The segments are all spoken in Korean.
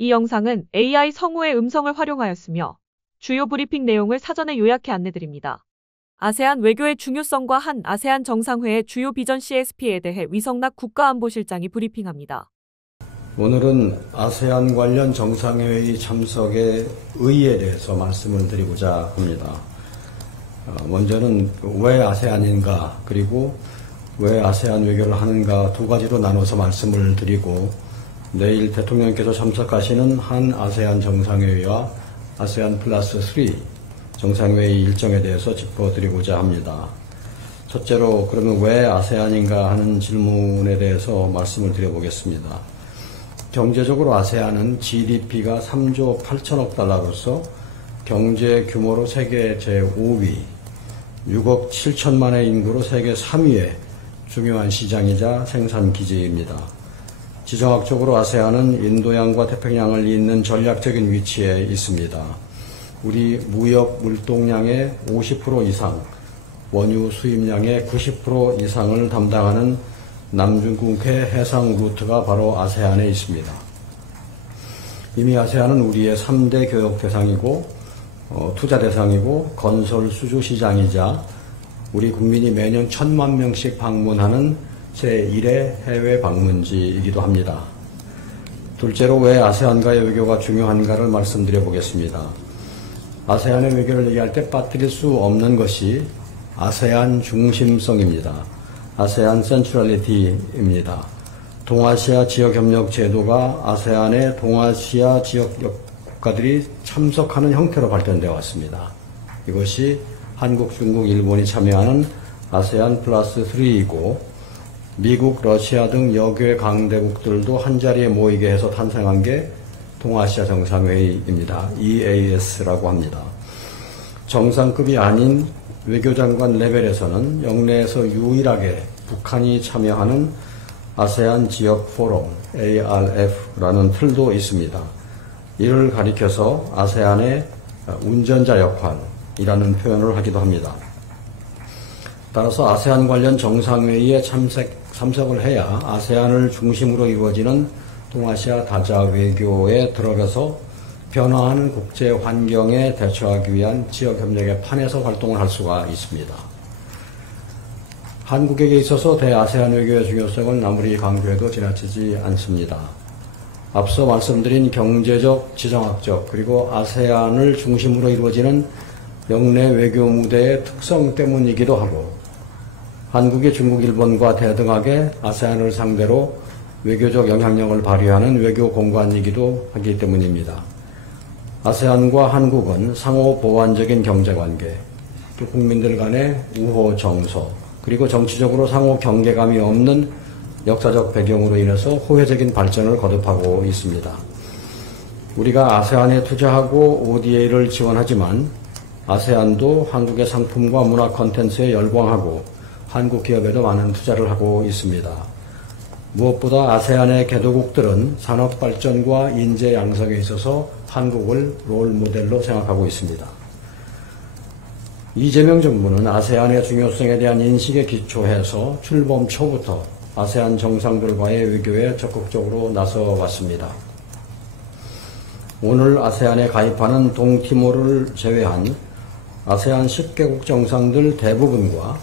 이 영상은 AI 성우의 음성을 활용하였으며 주요 브리핑 내용을 사전에 요약해 안내드립니다. 아세안 외교의 중요성과 한 아세안 정상회의 주요 비전 CSP에 대해 위성락 국가안보실장이 브리핑합니다. 오늘은 아세안 관련 정상회의 참석의 의의에 대해서 말씀을 드리고자 합니다. 먼저는 왜 아세안인가, 그리고 왜 아세안 외교를 하는가 두 가지로 나눠서 말씀을 드리고, 내일 대통령께서 참석하시는 한 아세안 정상회의와 아세안 플러스 3 정상회의 일정에 대해서 짚어드리고자 합니다. 첫째로, 그러면 왜 아세안인가 하는 질문에 대해서 말씀을 드려보겠습니다. 경제적으로 아세안은 GDP가 3조 8천억 달러로서 경제 규모로 세계 제5위, 6억 7천만의 인구로 세계 3위의 중요한 시장이자 생산 기지입니다. 지정학적으로 아세안은 인도양과 태평양을 잇는 전략적인 위치에 있습니다. 우리 무역 물동량의 50% 이상, 원유 수입량의 90% 이상을 담당하는 남중국해 해상 루트가 바로 아세안에 있습니다. 이미 아세안은 우리의 3대 교역 대상이고 투자 대상이고 건설 수주 시장이자 우리 국민이 매년 1,000만 명씩 방문하는 제1의 해외 방문지이기도 합니다. 둘째로 왜 아세안과의 외교가 중요한가를 말씀드려 보겠습니다. 아세안의 외교를 얘기할 때 빠뜨릴 수 없는 것이 아세안 중심성입니다. 아세안 센트럴리티입니다. 동아시아 지역협력 제도가 아세안의 동아시아 지역 국가들이 참석하는 형태로 발전되어 왔습니다. 이것이 한국, 중국, 일본이 참여하는 아세안 플러스 3이고, 미국, 러시아 등 여교의 강대국들도 한자리에 모이게 해서 탄생한 게 동아시아 정상회의입니다. EAS라고 합니다. 정상급이 아닌 외교장관 레벨에서는 영내에서 유일하게 북한이 참여하는 아세안 지역 포럼 ARF라는 틀도 있습니다. 이를 가리켜서 아세안의 운전자 역할이라는 표현을 하기도 합니다. 따라서 아세안 관련 정상회의에 참석을 해야 아세안을 중심으로 이루어지는 동아시아 다자 외교에 들어가서 변화하는 국제 환경에 대처하기 위한 지역협력의 판에서 활동을 할 수가 있습니다. 한국에게 있어서 대아세안 외교의 중요성은 아무리 강조해도 지나치지 않습니다. 앞서 말씀드린 경제적, 지정학적, 그리고 아세안을 중심으로 이루어지는 영내 외교 무대의 특성 때문이기도 하고, 한국이 중국, 일본과 대등하게 아세안을 상대로 외교적 영향력을 발휘하는 외교 공간이기도 하기 때문입니다. 아세안과 한국은 상호 보완적인 경제관계, 또 국민들 간의 우호 정서, 그리고 정치적으로 상호 경계감이 없는 역사적 배경으로 인해서 호혜적인 발전을 거듭하고 있습니다. 우리가 아세안에 투자하고 ODA를 지원하지만 아세안도 한국의 상품과 문화 콘텐츠에 열광하고 한국 기업에도 많은 투자를 하고 있습니다. 무엇보다 아세안의 개도국들은 산업 발전과 인재 양성에 있어서 한국을 롤 모델로 생각하고 있습니다. 이재명 정부는 아세안의 중요성에 대한 인식에 기초해서 출범 초부터 아세안 정상들과의 외교에 적극적으로 나서 왔습니다. 오늘 아세안에 가입하는 동티모르를 제외한 아세안 10개국 정상들 대부분과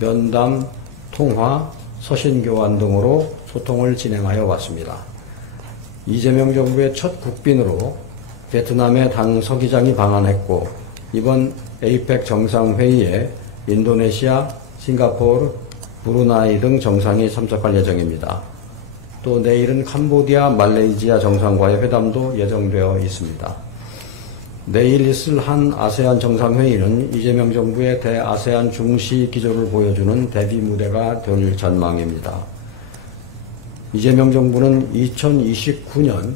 면담, 통화, 서신교환 등으로 소통을 진행하여 왔습니다. 이재명 정부의 첫 국빈으로 베트남의 당 서기장이 방한했고, 이번 에이펙 정상회의에 인도네시아, 싱가포르, 브루나이 등 정상이 참석할 예정입니다. 또 내일은 캄보디아, 말레이시아 정상과의 회담도 예정되어 있습니다. 내일 있을 한 아세안 정상회의는 이재명 정부의 대아세안 중시 기조를 보여주는 대비 무대가 될 전망입니다. 이재명 정부는 2029년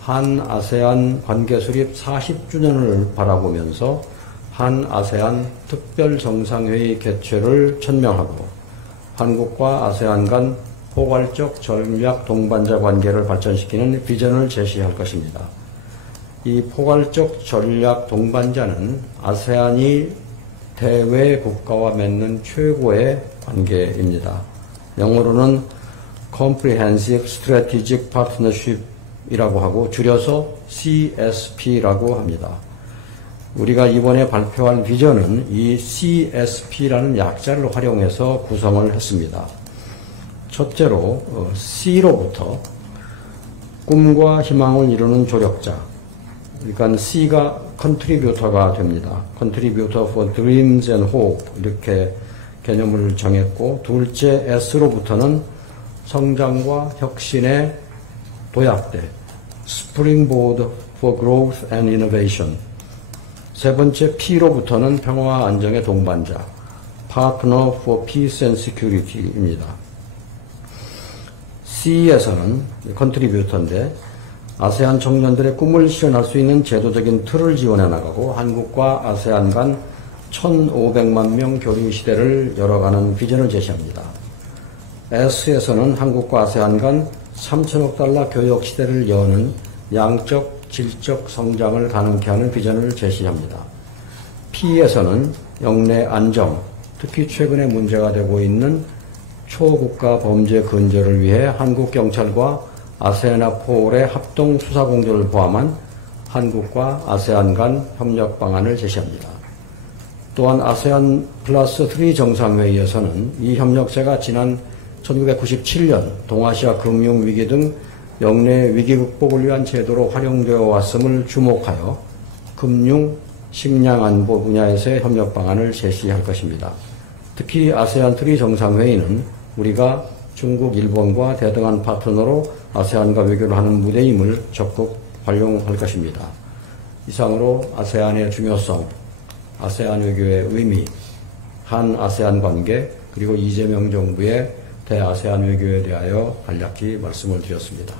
한 아세안 관계 수립 40주년을 바라보면서 한 아세안 특별 정상회의 개최를 천명하고 한국과 아세안 간 포괄적 전략 동반자 관계를 발전시키는 비전을 제시할 것입니다. 이 포괄적 전략 동반자는 아세안이 대외 국가와 맺는 최고의 관계입니다. 영어로는 Comprehensive Strategic Partnership 이라고 하고 줄여서 CSP라고 합니다. 우리가 이번에 발표한 비전은 이 CSP라는 약자를 활용해서 구성을 했습니다. 첫째로 C로부터 꿈과 희망을 이루는 조력자, 그러니까 C가 컨트리뷰터가 됩니다. Contributor for Dreams and Hope 이렇게 개념을 정했고, 둘째 S로부터는 성장과 혁신의 도약대, Springboard for Growth and Innovation. 세 번째 P로부터는 평화와 안정의 동반자, Partner for Peace and Security입니다. C에서는 컨트리뷰터인데 아세안 청년들의 꿈을 실현할 수 있는 제도적인 틀을 지원해 나가고 한국과 아세안 간 1,500만 명 교류 시대를 열어가는 비전을 제시합니다. S에서는 한국과 아세안 간 3천억 달러 교역 시대를 여는 양적, 질적 성장을 가능케 하는 비전을 제시합니다. P에서는 영내 안정, 특히 최근에 문제가 되고 있는 초국가 범죄 근절을 위해 한국경찰과 아세아나폴의 합동 수사 공조를 포함한 한국과 아세안 간 협력 방안을 제시합니다. 또한 아세안 플러스 3 정상회의에서는 이 협력체가 지난 1997년 동아시아 금융위기 등 영내 위기 극복을 위한 제도로 활용되어 왔음을 주목하여 금융, 식량 안보 분야에서의 협력 방안을 제시할 것입니다. 특히 아세안3 정상회의는 우리가 중국, 일본과 대등한 파트너로 아세안과 외교를 하는 무대임을 적극 활용할 것입니다. 이상으로 아세안의 중요성, 아세안 외교의 의미, 한 아세안 관계, 그리고 이재명 정부의 대아세안 외교에 대하여 간략히 말씀을 드렸습니다.